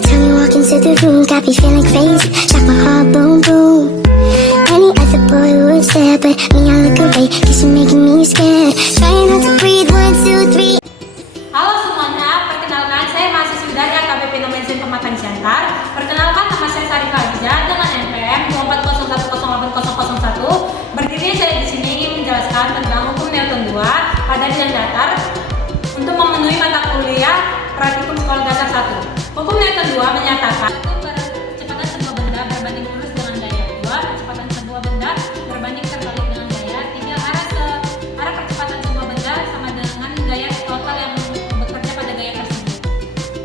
time you walk into the room, got me feeling crazy, shot my heart boom boom. Any other boy would stare, but me I look away, cause you're making me scared. Trying not to breathe, 1, 2, 3. Halo semuanya, perkenalkan saya mahasiswi dari AKBP Nomensin Pematang Siantar. Perkenalkan nama saya Sarika Aliza dengan NPM 2401801. Berdiri saya di sini ingin menjelaskan tentang hukum Newton 2 pada bidang datar untuk memenuhi mata kuliah praktikum sekolah dasar 1. Hukum Newton 2 menyatakan percepatan sebuah benda berbanding lurus dengan gaya 2, percepatan sebuah benda berbanding terbalik dengan gaya 3, arah percepatan sebuah benda sama dengan gaya total yang bekerja pada gaya tersebut.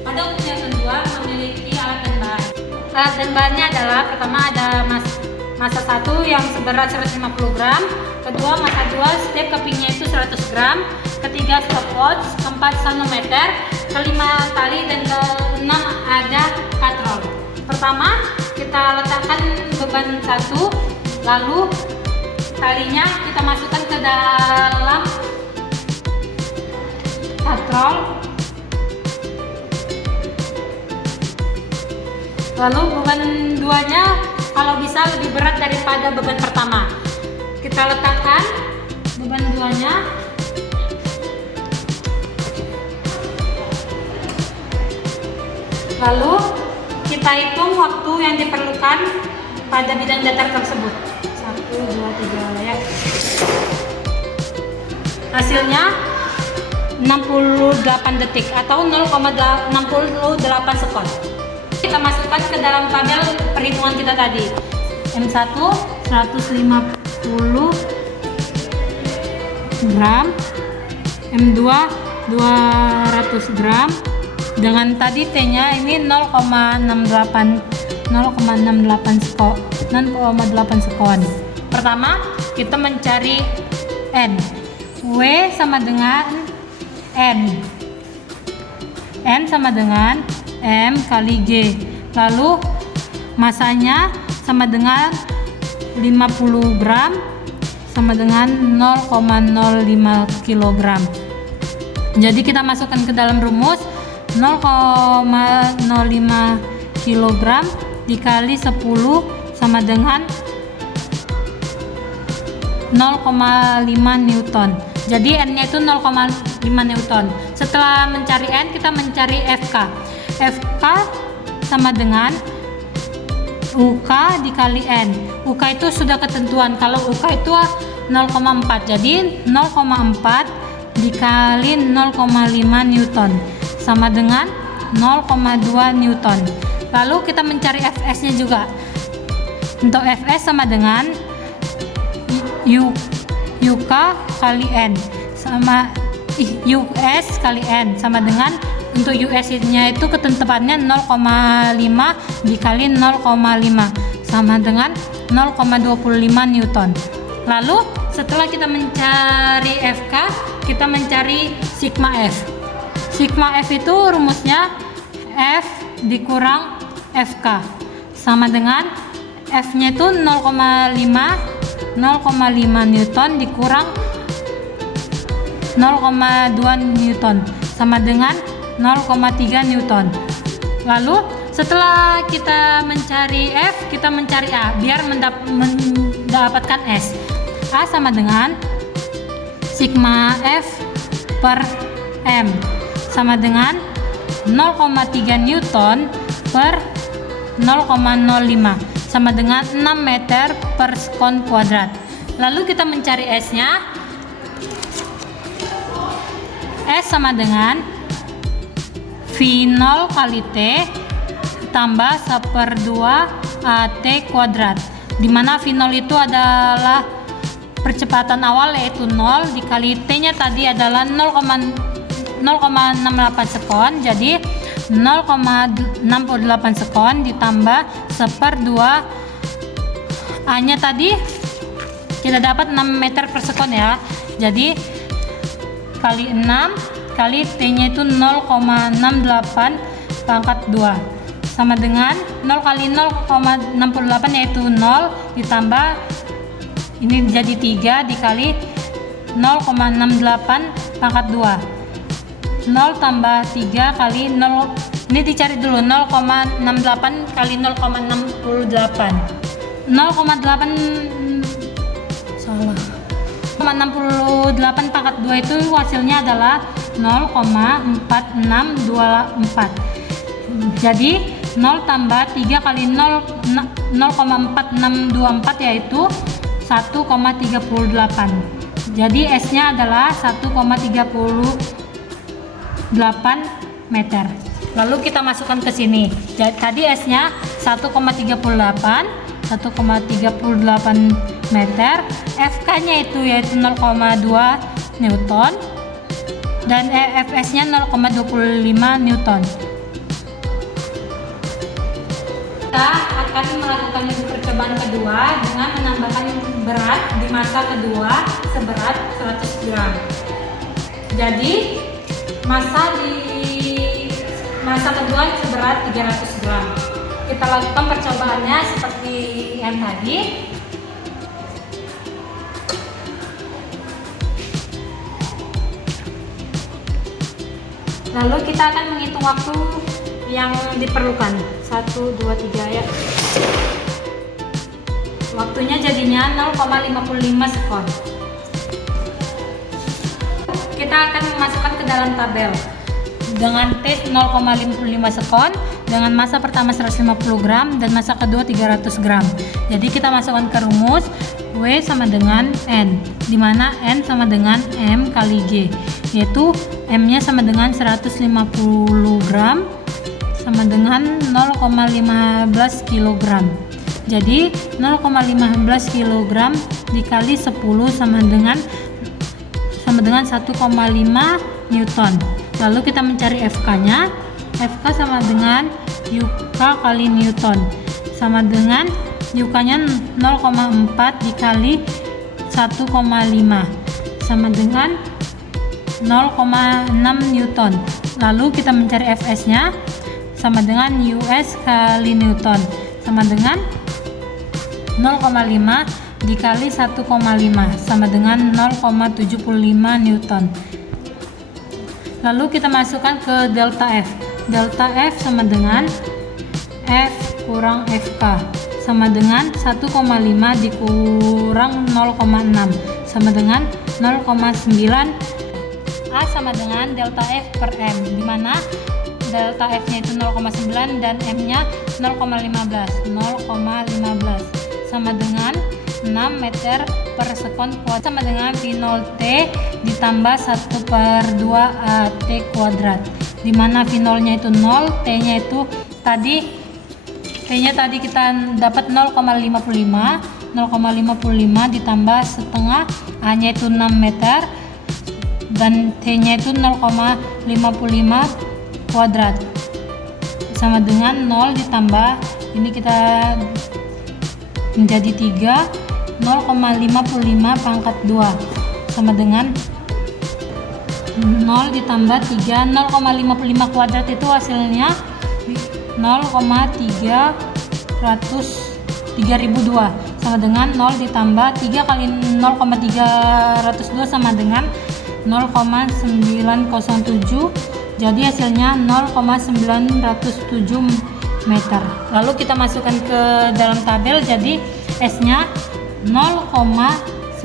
Pada hukum Newton 2 memiliki alat dan bahan. Alat dan bahannya adalah pertama ada massa 1 yang seberat 150 gram, kedua massa 2 setiap kepingnya itu 100 gram, ketiga stopwatch, keempat manometer, kelima tali, dan keenam ada katrol. Pertama kita letakkan beban 1, lalu talinya kita masukkan ke dalam katrol, lalu beban 2-nya kalau bisa lebih berat daripada beban pertama. Kita letakkan beban 2-nya, lalu kita hitung waktu yang diperlukan pada bidang datar tersebut. 1, 2, 3 ya. Hasilnya 68 detik atau 0,68 sekon. Kita masukkan ke dalam tabel perhitungan kita tadi. M1 150 gram, M2 200 gram, dengan tadi T-nya ini 0,68 sekon. Pertama kita mencari N. W sama dengan N. N sama dengan M kali G. Lalu masanya sama dengan 50 gram sama dengan 0,05 kg. Jadi kita masukkan ke dalam rumus 0,05 kg dikali 10 sama dengan 0,5 Newton. Jadi N-nya itu 0,5 Newton. Setelah mencari N, kita mencari FK. FK sama dengan UK dikali N. UK itu sudah ketentuan. Kalau UK itu 0,4. Jadi 0,4 dikali 0,5 Newton sama dengan 0,2 Newton. Lalu kita mencari Fs-nya juga. Untuk Fs sama dengan UK kali N sama US kali N sama dengan, untuk US-nya itu ketentuannya 0,5 dikali 0,5 sama dengan 0,25 Newton. Lalu setelah kita mencari FK, kita mencari sigma F. Sigma F itu rumusnya F dikurang FK sama dengan F-nya itu 0,5 Newton dikurang 0,2 Newton sama dengan 0,3 Newton. Lalu setelah kita mencari F, kita mencari A biar mendapatkan S. A sama dengan sigma F per M sama dengan 0,3 Newton per 0,05 sama dengan 6 meter per sekon kuadrat. Lalu kita mencari S-nya. S sama dengan V0 kali T tambah 1/2 AT kuadrat, dimana V0 itu adalah percepatan awal yaitu 0 dikali T-nya tadi adalah 0,68 sekon, jadi 0,68 sekon ditambah 1/2 A-nya tadi kita dapat 6 meter per sekon ya, jadi kali 6 kali T-nya itu 0,68 pangkat 2 sama dengan 0 kali 0,68 yaitu 0 ditambah ini jadi 3 dikali 0,68 pangkat 2, 0 tambah 3 kali 0 Ini dicari dulu 0,68 kali 0,68. 0,68 pangkat 2 itu hasilnya adalah 0,4624. Jadi 0 tambah 3 kali 0,4624 yaitu 1,38. Jadi S nya adalah 1,38 meter. Lalu kita masukkan ke sini. Tadi S nya 1,38 meter. FK nya itu yaitu 0,2 Newton dan EFS nya 0,25 Newton. Kita akan melakukan percobaan kedua dengan menambahkan berat di masa kedua seberat 100 gram. Jadi masa kedua seberat 300 gram. Kita lakukan percobaannya seperti yang tadi. Lalu kita akan menghitung waktu yang diperlukan. 1, 2, 3 ya. Waktunya jadinya 0,55 sekon. Kita akan memasukkan ke dalam tabel dengan T 0,55 sekon, dengan masa pertama 150 gram dan masa kedua 300 gram. Jadi kita masukkan ke rumus W sama dengan N, di mana N sama dengan M kali G, yaitu M nya sama dengan 150 gram sama dengan 0,15 kg. Jadi 0,15 kg dikali 10 sama dengan 1,5 Newton. Lalu kita mencari FK nya. FK sama dengan UK kali Newton, sama dengan UK nya 0,4 dikali 1,5 sama dengan 0,6 Newton. Lalu kita mencari FS nya, sama dengan US kali Newton, sama dengan 0,5 dikali 1,5 sama dengan 0,75 Newton. Lalu kita masukkan ke delta F. Delta F sama dengan F kurang FK, sama dengan 1,5 dikurang 0,6 sama dengan 0,9. A sama dengan delta F per M, di mana delta F nya itu 0,9 dan M nya 0,15 sama dengan 6 meter per sekon kuadrat, sama dengan V0 T ditambah 1/2 AT kuadrat, di mana V0 nya itu 0, T nya itu tadi kita dapat 0,55 ditambah setengah, A nya itu 6 meter dan T nya itu 0,55 kuadrat, sama dengan 0 ditambah ini kita menjadi 3, 0,55 pangkat 2 sama dengan 0 ditambah 3, 0,55 kuadrat itu hasilnya 0,3002 sama dengan 0 ditambah 3 kali 0,302 sama dengan 0,907. Jadi hasilnya 0,907 meter. Lalu kita masukkan ke dalam tabel. Jadi S nya 0,907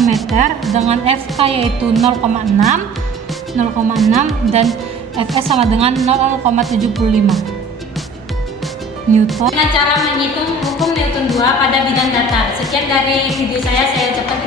meter dengan FK yaitu 0,6 dan Fs sama dengan 0,75 Newton. Dengan cara menghitung hukum Newton 2 pada bidang datar. Sekian dari video saya cepat